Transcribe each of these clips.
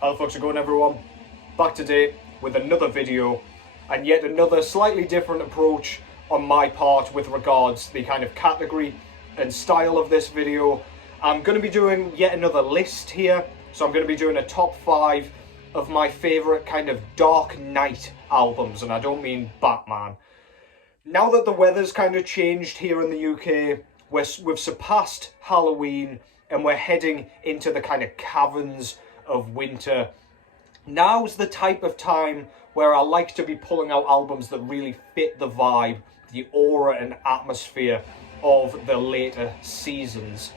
How the fuck's it going, everyone? Back today with another video and yet another slightly different approach on my part with regards to the kind of category and style of this video. I'm going to be doing yet another list here, so I'm going to be doing a top 5 of my favourite kind of Dark Knight albums, and I don't mean Batman. Now that the weather's kind of changed here in the UK, we've surpassed Halloween and we're heading into the kind of caverns of winter. Now's the type of time where I like to be pulling out albums that really fit the vibe, the aura and atmosphere of the later seasons.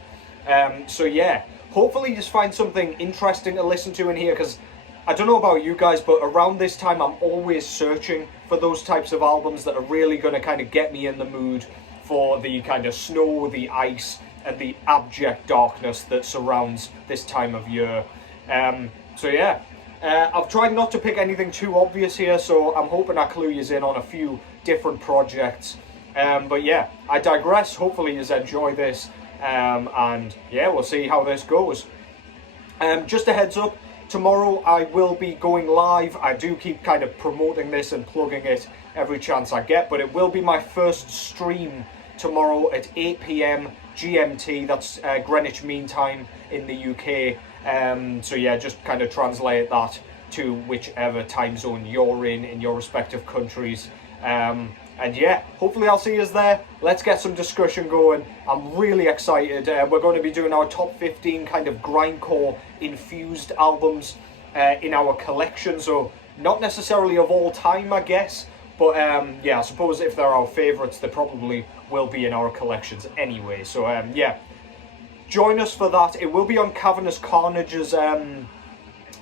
So yeah, hopefully you just find something interesting to listen to in here, because I don't know about you guys, but around this time I'm always searching for those types of albums that are really going to kind of get me in the mood for the kind of snow, the ice, and the abject darkness that surrounds this time of year. So yeah, I've tried not to pick anything too obvious here, so I'm hoping I clue you in on a few different projects. But yeah, I digress. Hopefully you enjoy this, and yeah, we'll see how this goes. Just a heads up, tomorrow I will be going live. I do keep kind of promoting this and plugging it every chance I get, but it will be my first stream tomorrow at 8 PM GMT, that's Greenwich Mean Time in the UK. So yeah, just kind of translate that to whichever time zone you're in your respective countries. And yeah, hopefully I'll see you there. Let's get some discussion going. I'm really excited. We're going to be doing our top 15 kind of grindcore infused albums in our collection. So not necessarily of all time, I guess. But yeah, I suppose if they're our favourites, they probably will be in our collections anyway. So yeah, join us for that. It will be on Cavernous Carnage's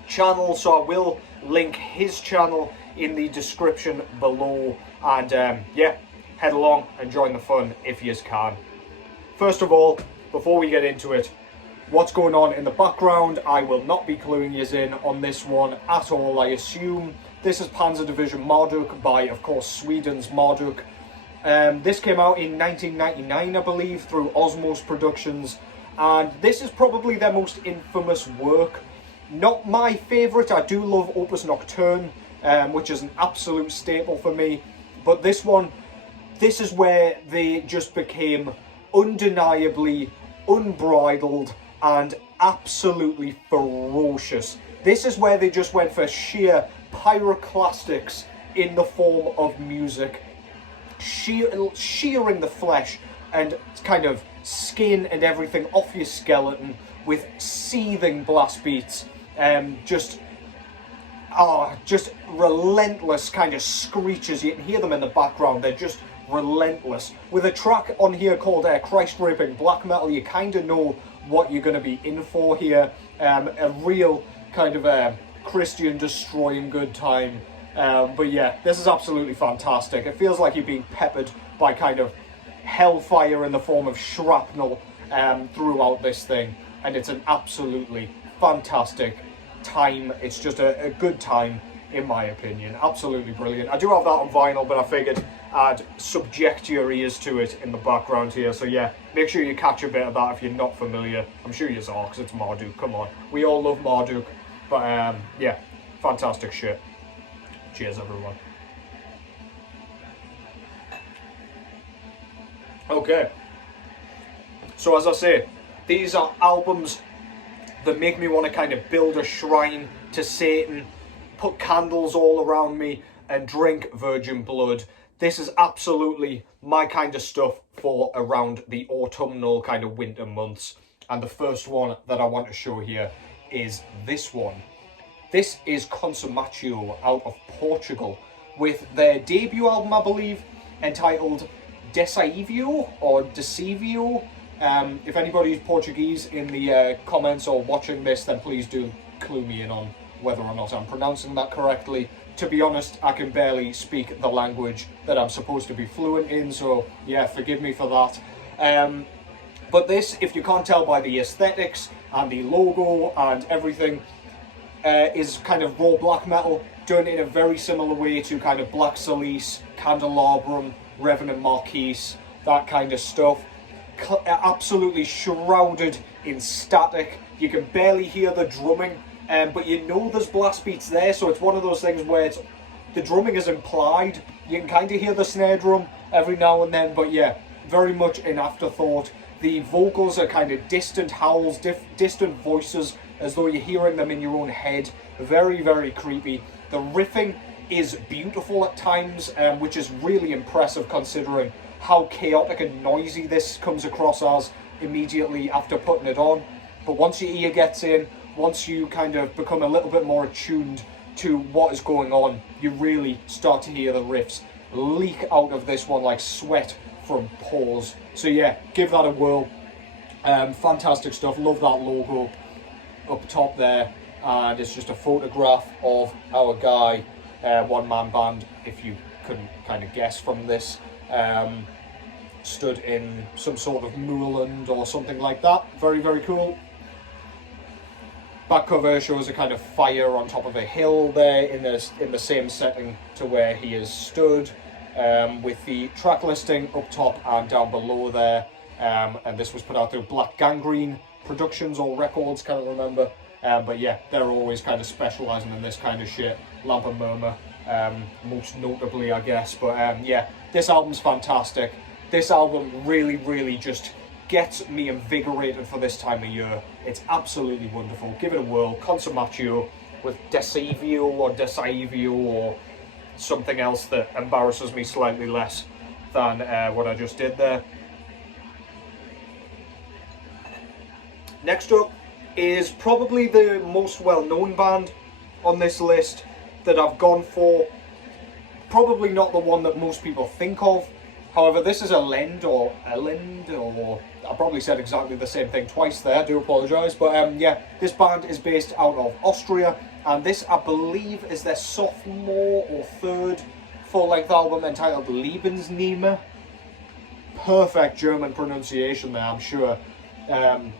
channel, so I will link his channel in the description below. And yeah, head along and join the fun if you can. First of all, before we get into it, what's going on in the background, I will not be cluing you in on this one at all, I assume. This is Panzer Division Marduk by, of course, Sweden's Marduk. This came out in 1999, I believe, through Osmos Productions, and this is probably their most infamous work. Not my favourite. I do love Opus Nocturne, which is an absolute staple for me, but this one, this is where they just became undeniably unbridled and absolutely ferocious. This is where they just went for sheer pyroclastics in the form of music, shearing the flesh and kind of skin and everything off your skeleton with seething blast beats, just relentless kind of screeches. You can hear them in the background. They're just relentless. With a track on here called Christ Raping Black Metal, you kind of know what you're going to be in for here. A real kind of Christian destroying good time. But yeah, this is absolutely fantastic. It feels like you're being peppered by kind of hellfire in the form of shrapnel throughout this thing, and it's an absolutely fantastic time. It's just a good time, in my opinion. Absolutely brilliant. I do have that on vinyl, but I figured I'd subject your ears to it in the background here. So yeah, make sure you catch a bit of that if you're not familiar. I'm sure you are, because it's Marduk. Come on, we all love Marduk. But yeah, fantastic shit. Cheers, everyone. Okay, so as I say, these are albums that make me want to kind of build a shrine to Satan, put candles all around me, and drink virgin blood. This is absolutely my kind of stuff for around the autumnal kind of winter months. And the first one that I want to show here is this one. This is Consummatio out of Portugal with their debut album, I believe, entitled Desaevio or Desaevio. If anybody's Portuguese in the comments or watching this, then please do clue me in on whether or not I'm pronouncing that correctly. To be honest, I can barely speak the language that I'm supposed to be fluent in, so yeah, forgive me for that. But this, if you can't tell by the aesthetics and the logo and everything, is kind of raw black metal, done in a very similar way to kind of Black Salice, Candelabrum, Revenant Marquis, that kind of stuff. Absolutely shrouded in static. You can barely hear the drumming but you know there's blast beats there, so it's one of those things where the drumming is implied. You can kind of hear the snare drum every now and then, but yeah, very much an afterthought. The vocals are kind of distant howls, distant voices, as though you're hearing them in your own head. Very, very creepy. The riffing is beautiful at times, which is really impressive considering how chaotic and noisy this comes across as immediately after putting it on. But once your ear gets in, once you kind of become a little bit more attuned to what is going on, you really start to hear the riffs leak out of this one like sweat from pores. So yeah, give that a whirl. Fantastic stuff. Love that logo up top there, and it's just a photograph of our guy, one-man band, if you couldn't kind of guess from this, stood in some sort of moorland or something like that. Very, very cool. Back cover shows a kind of fire on top of a hill there in the same setting to where he is stood, with the track listing up top and down below there. And this was put out through Black Gangrene Productions or Records, can't remember. But yeah, they're always kind of specialising in this kind of shit. Lamp and Murmur, most notably, I guess. But yeah, this album's fantastic. This album really, really just gets me invigorated for this time of year. It's absolutely wonderful. Give it a whirl. Consummatio with Desaevio or Desaevio or something else that embarrasses me slightly less than what I just did there. Next up is probably the most well-known band on this list that I've gone for. Probably not the one that most people think of. However, this is Ellende, or I probably said exactly the same thing twice there, I do apologise. But yeah, this band is based out of Austria, and this, I believe, is their sophomore or third full-length album entitled Lebensnehmer. Perfect German pronunciation there, I'm sure.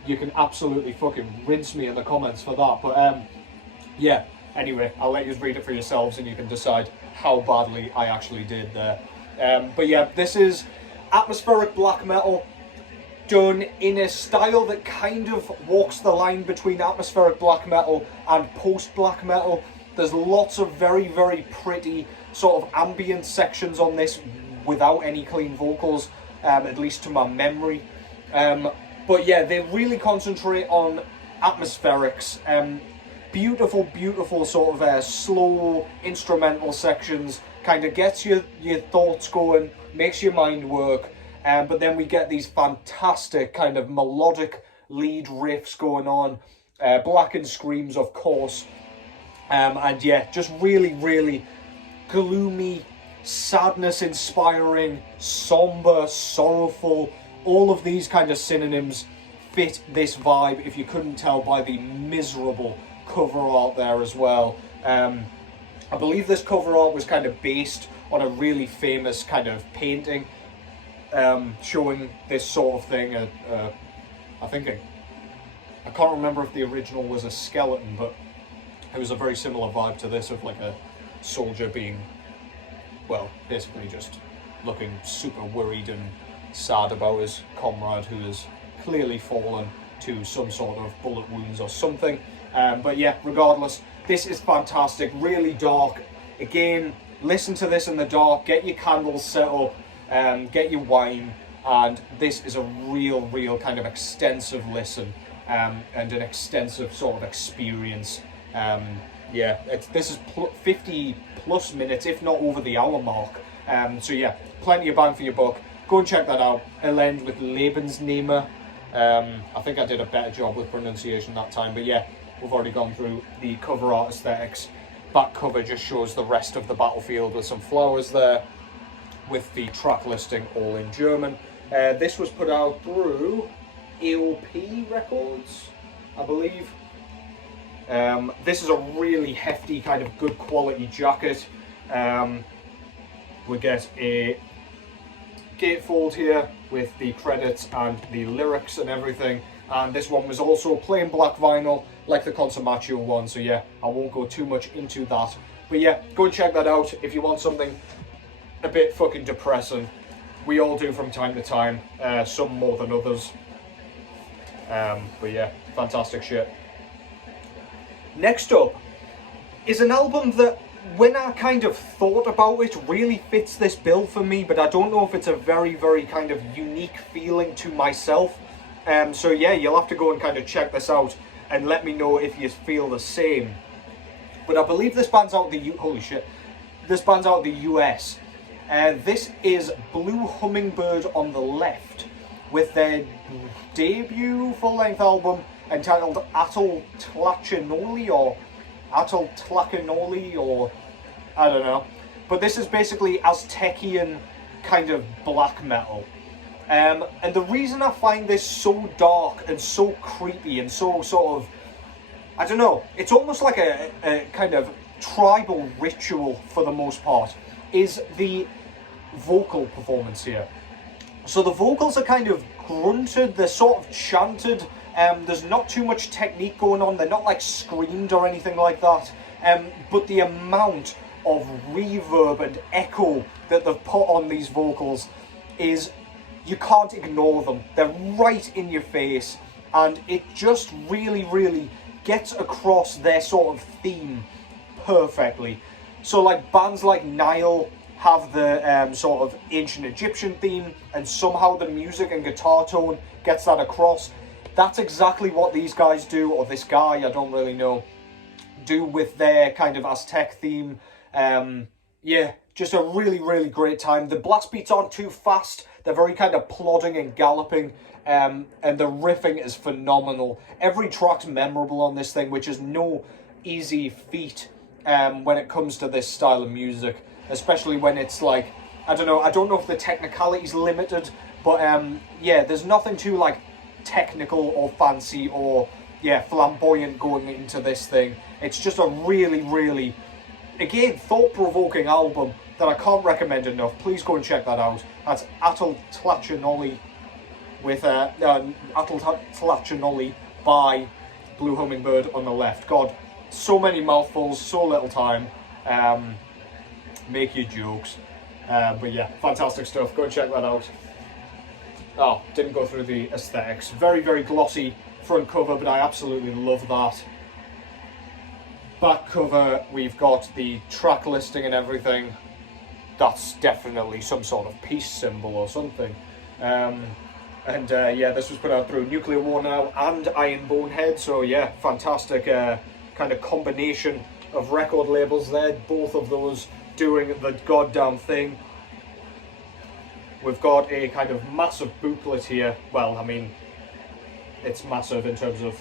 You can absolutely fucking rinse me in the comments for that. But yeah, anyway, I'll let you read it for yourselves and you can decide how badly I actually did there. But yeah, this is atmospheric black metal done in a style that kind of walks the line between atmospheric black metal and post-black metal. There's lots of very, very pretty sort of ambient sections on this without any clean vocals, at least to my memory. But yeah, they really concentrate on atmospherics. Beautiful, beautiful sort of slow instrumental sections. Kind of gets your thoughts going, makes your mind work. But then we get these fantastic kind of melodic lead riffs going on. Blackened screams, of course. And yeah, just really, really gloomy, sadness-inspiring, somber, sorrowful. All of these kind of synonyms fit this vibe, if you couldn't tell by the miserable cover art there as well. I believe this cover art was kind of based on a really famous kind of painting showing this sort of thing. I can't remember if the original was a skeleton, but it was a very similar vibe to this, of like a soldier being, well, basically just looking super worried and sad about his comrade who has clearly fallen to some sort of bullet wounds or something. But yeah, regardless, this is fantastic, really dark. Again, listen to this in the dark, get your candles set up, get your wine, and this is a real kind of extensive listen, and an extensive sort of experience. Yeah, this is 50 plus minutes, if not over the hour mark. So yeah, plenty of bang for your buck. Go and check that out. Ellende with Lebensnehmer. I think I did a better job with pronunciation that time, but yeah, we've already gone through the cover art aesthetics. Back cover just shows the rest of the battlefield with some flowers there, with the track listing all in German. This was put out through EOP Records, I believe. This is a really hefty, kind of good quality jacket. We get a gatefold here with the credits and the lyrics and everything, and this one was also plain black vinyl like the Consummatio one, so yeah, I won't go too much into that. But yeah, go and check that out if you want something a bit fucking depressing. We all do from time to time, some more than others. But yeah, fantastic shit. Next up is an album that, when I kind of thought about it, really fits this bill for me, but I don't know if it's a very, very kind of unique feeling to myself. So yeah, you'll have to go and kind of check this out and let me know if you feel the same. But I believe this band's out of the holy shit. This band's out of the US. This is Blue Hummingbird on the left, with their debut full-length album entitled Tlachinolli, or Tlachinolli, or I don't know. But this is basically Aztecian kind of black metal. And the reason I find this so dark and so creepy and so sort of, I don't know, it's almost like a kind of tribal ritual for the most part, is the vocal performance here. So the vocals are kind of grunted, they're sort of chanted, there's not too much technique going on, they're not like screamed or anything like that, but the amount of reverb and echo that they've put on these vocals is, you can't ignore them. They're right in your face, and it just really, really gets across their sort of theme perfectly. So like bands like Nile have the sort of ancient Egyptian theme, and somehow the music and guitar tone gets that across. That's exactly what these guys do, or this guy, I don't really know, do with their kind of Aztec theme. Yeah, just a really, really great time. The blast beats aren't too fast. They're very kind of plodding and galloping, and the riffing is phenomenal. Every track's memorable on this thing, which is no easy feat when it comes to this style of music, especially when it's like, I don't know if the technicality's limited, but yeah, there's nothing too like technical or fancy or flamboyant going into this thing. It's just a really, really, again, thought-provoking album that I can't recommend enough. Please go and check that out. That's Tlachinolli with Tlachinolli by Blue Hummingbird on the left. God, so many mouthfuls, so little time. Make your jokes. But yeah, fantastic stuff. Go and check that out. Oh, didn't go through the aesthetics. Very, very glossy front cover, but I absolutely love that. Back cover, we've got the track listing and everything. That's definitely some sort of peace symbol or something. Yeah, this was put out through Nuclear War Now and Iron Bonehead, so yeah, fantastic kind of combination of record labels there, both of those doing the goddamn thing. We've got a kind of massive booklet here. Well, I mean, it's massive in terms of,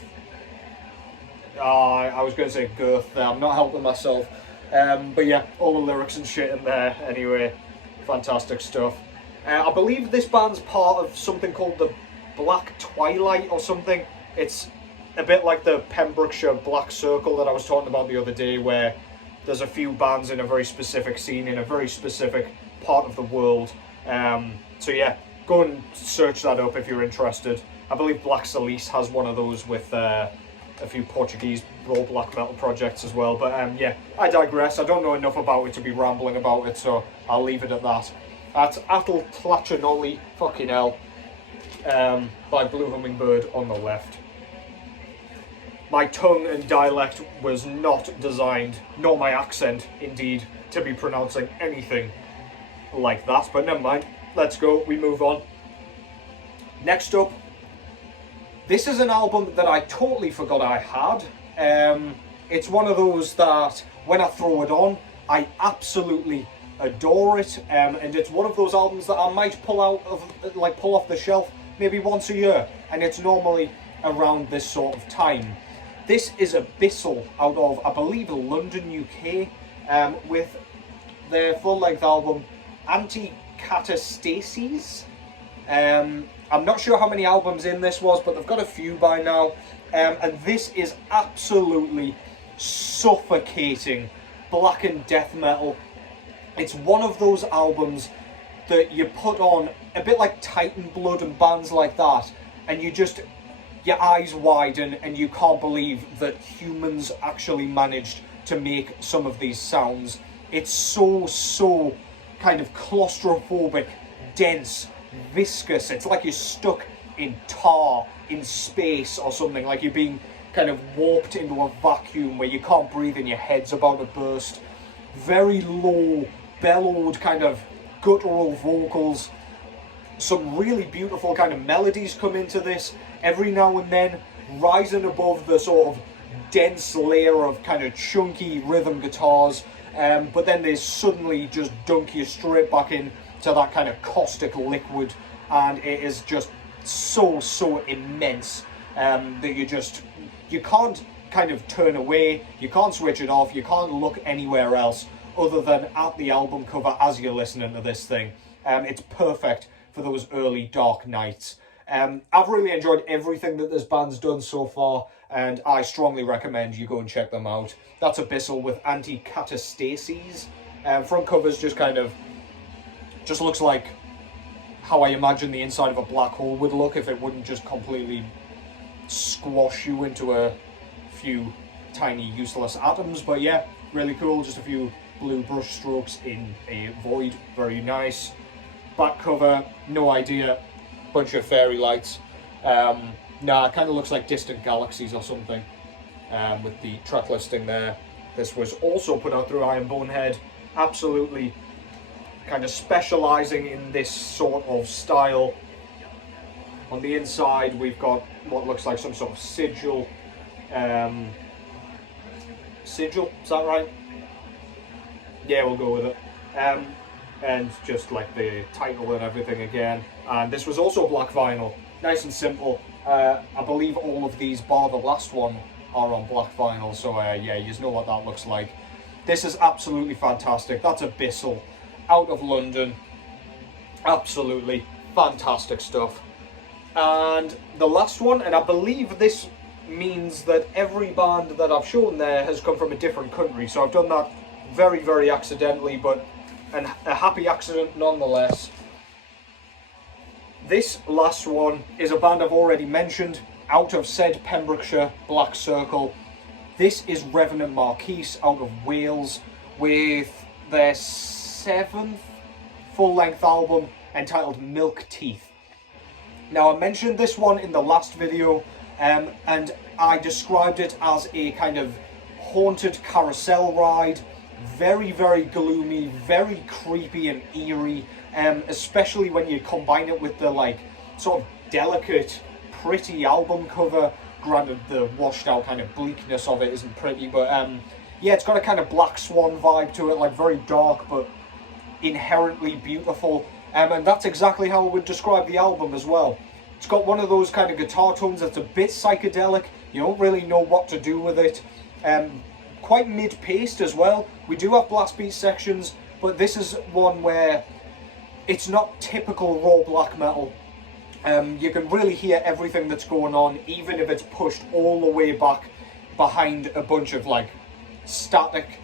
I was going to say girth there, I'm not helping myself. But yeah, all the lyrics and shit in there anyway. Fantastic stuff. I believe this band's part of something called the Black Twilight or something. It's a bit like the Pembrokeshire Black Circle that I was talking about the other day, where there's a few bands in a very specific scene, in a very specific part of the world. So yeah, go and search that up if you're interested. I believe Black Salice has one of those with a few Portuguese raw black metal projects as well. But yeah, I digress. I don't know enough about it to be rambling about it, so I'll leave it at that. That's Tlachinolli, fucking hell, by Blue Hummingbird on the left. My tongue and dialect was not designed, nor my accent, indeed, to be pronouncing anything like that. But never mind. Let's go. We move on. Next up, this is an album that I totally forgot I had. It's one of those that, when I throw it on, I absolutely adore it. And it's one of those albums that I might pull off the shelf maybe once a year. And it's normally around this sort of time. This is Abyssal out of, I believe, London, UK, with their full-length album Antikatastaseis. I'm not sure how many albums in this was, but they've got a few by now. And this is absolutely suffocating black and death metal. It's one of those albums that you put on, a bit like Titan Blood and bands like that, and you just, your eyes widen and you can't believe that humans actually managed to make some of these sounds. It's so kind of claustrophobic, dense, viscous. It's like you're stuck in tar in space or something, like you're being kind of warped into a vacuum where you can't breathe and your head's about to burst. Very low, bellowed kind of guttural vocals. Some really beautiful kind of melodies come into this every now and then, rising above the sort of dense layer of kind of chunky rhythm guitars, but then they suddenly just dunk you straight back in to that kind of caustic liquid, and it is just so immense that you can't kind of turn away, you can't switch it off, you can't look anywhere else other than at the album cover as you're listening to this thing. It's perfect for those early dark nights. I've really enjoyed everything that this band's done so far, and I strongly recommend you go and check them out. That's Abyssal with Antikatastaseis. Front cover's just looks like how I imagine the inside of a black hole would look if it wouldn't just completely squash you into a few tiny useless atoms. But yeah, really cool. Just a few blue brush strokes in a void. Very nice. Back cover, no idea. Bunch of fairy lights. Nah, it kind of looks like Distant Galaxies or something, with the track listing there. This was also put out through Iron Bonehead. Absolutely kind of specialising in this sort of style. On the inside we've got what looks like some sort of sigil. Sigil, is that right? Yeah, we'll go with it. And just like the title and everything again. And this was also black vinyl. Nice and simple. I believe all of these, bar the last one, are on black vinyl. So yeah, you know what that looks like. This is absolutely fantastic. That's Abyssal, out of London. Absolutely fantastic stuff. And the last one, and I believe this means that every band that I've shown there has come from a different country. So I've done that very accidentally, but a happy accident nonetheless. This last one is a band I've already mentioned, out of said Pembrokeshire, Black Circle. This is Revenant Marquis, out of Wales, with their 7th full-length album entitled Milk Teeth. Now, I mentioned this one in the last video, and I described it as a kind of haunted carousel ride. Very gloomy, very creepy and eerie, especially when you combine it with the like sort of delicate, pretty album cover. Granted, the washed out kind of bleakness of it isn't pretty, but yeah, it's got a kind of Black Swan vibe to it, like very dark but inherently beautiful, and that's exactly how I would describe the album as well. It's got one of those kind of guitar tones that's a bit psychedelic. You don't really know what to do with it. Quite mid-paced as well. We do have blast beat sections, but this is one where it's not typical raw black metal. You can really hear everything that's going on, even if it's pushed all the way back behind a bunch of like static.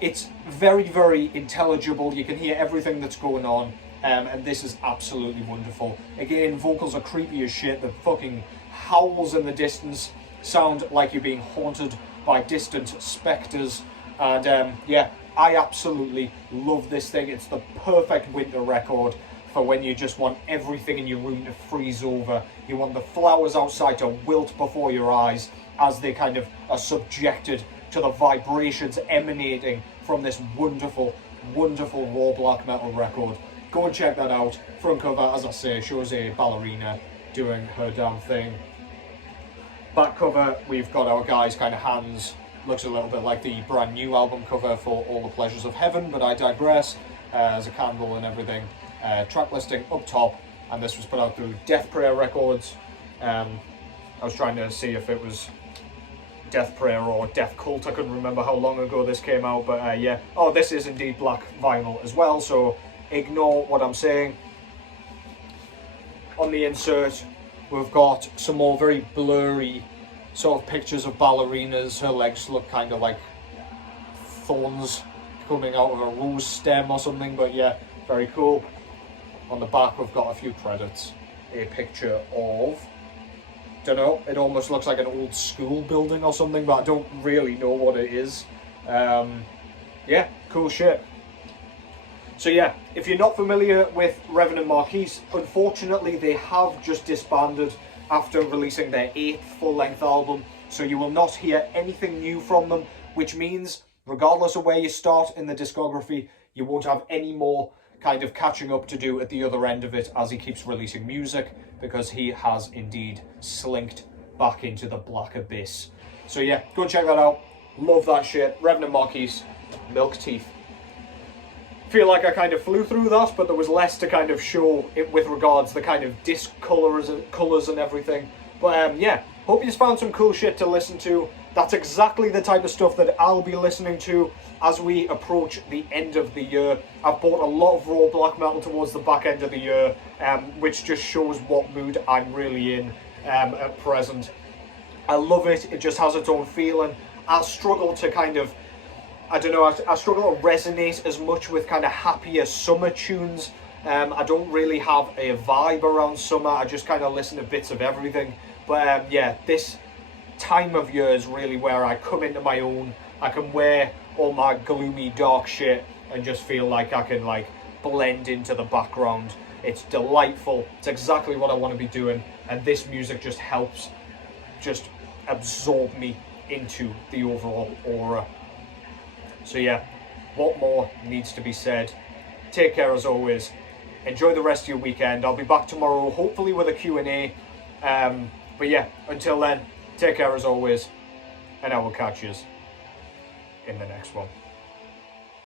It's very intelligible. You can hear everything that's going on, and this is absolutely wonderful. Again, vocals are creepy as shit. The fucking howls in the distance sound like you're being haunted by distant spectres, and yeah, I absolutely love this thing. It's the perfect winter record for when you just want everything in your room to freeze over. You want the flowers outside to wilt before your eyes as they kind of are subjected to the vibrations emanating from this wonderful raw black metal record. Go and check that out. Front cover, as I say, shows a ballerina doing her damn thing. Back cover, we've got our guy's kind of hands. Looks a little bit like the brand new album cover for All the Pleasures of Heaven, but I digress. There's a candle and everything. Track listing up top, and this was put out through Death Prayer Records. I was trying to see if it was Death Prayer or Death Cult. I couldn't remember how long ago this came out, but yeah. Oh, this is indeed black vinyl as well, so ignore what I'm saying. On the insert, we've got some more very blurry sort of pictures of ballerinas. Her legs look kind of like thorns coming out of a rose stem or something, but yeah, very cool. On the back, we've got a few credits. A picture of, don't know, it almost looks like an old school building or something, but I don't really know what it is. Yeah, cool shit. So yeah, if you're not familiar with Revenant Marquis, unfortunately they have just disbanded after releasing their 8th full-length album. So you will not hear anything new from them, which means regardless of where you start in the discography, you won't have any more kind of catching up to do at the other end of it as he keeps releasing music, because he has indeed slinked back into the black abyss. So yeah, go and check that out. Love that shit. Revenant Marquis, Milk Teeth. Feel like I kind of flew through that, but there was less to kind of show it with regards to the kind of disc colours and everything. But yeah, hope you found some cool shit to listen to. That's exactly the type of stuff that I'll be listening to as we approach the end of the year. I've bought a lot of raw black metal towards the back end of the year, which just shows what mood I'm really in at present. I love it. It just has its own feeling. I struggle to kind of, I don't know, I struggle to resonate as much with kind of happier summer tunes. I don't really have a vibe around summer. I just kind of listen to bits of everything. But yeah, this time of year is really where I come into my own. I can wear all my gloomy dark shit and just feel like I can like blend into the background. It's delightful. It's exactly what I want to be doing, and this music just helps just absorb me into the overall aura. So yeah, what more needs to be said? Take care as always. Enjoy the rest of your weekend. I'll be back tomorrow, hopefully with a Q&A. But yeah, until then, take care as always, and I will catch you in the next one.